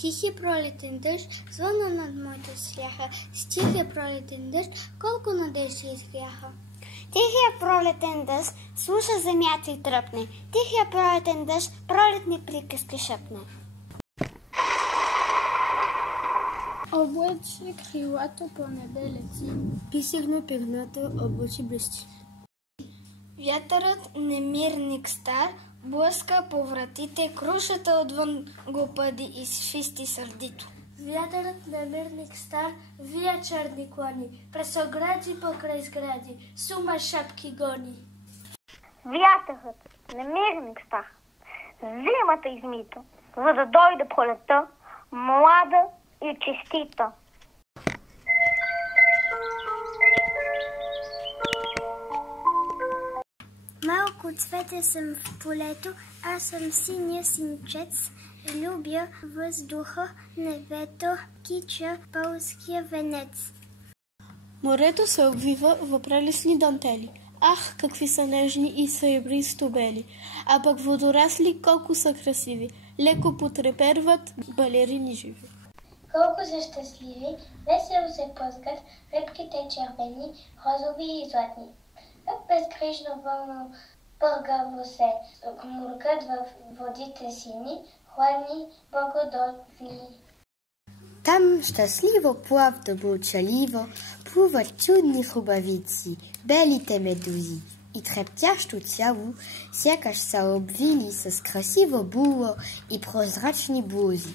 Тихий пролетен дъжд, звъна над моята сляха. С тихия пролетен дъжд, колко надежди изгряха. Тихия пролетен дъжд слуша земята и тръпне. Тихия пролетен дъжд пролетни приказки шепне. Облаче крилато по небе лети, писъгно перната облаче блести. Вятърът немирник стар блъска по вратите, крушата отвън го пъди и свисти сърдито. Вятърът немирник стар вия черни клони, през огради покрай сгради, сума шапки гони. Вятърът немирник стар зимата измита, за да дойде пролетта, млада и честита. Малко цвете съм в полето, аз съм синия синчец, любя въздуха, небето, кича полския венец. Морето се обвива в прелесни дантели. Ах, какви са нежни и сребристо бели, а пък водорасли колко са красиви, леко потреперват балерини живи. Колко са щастливи, весело се плъскат рибките червени, розови и златни. Как безгрижно вълно пъргаво се гмуркат в водите сини, хладни, благодатни. Там щастливо плавно мълчаливо плуват чудни хубавици, белите медузи и трептящо цяло, сякаш са обвили с красиво було и прозрачни бузи.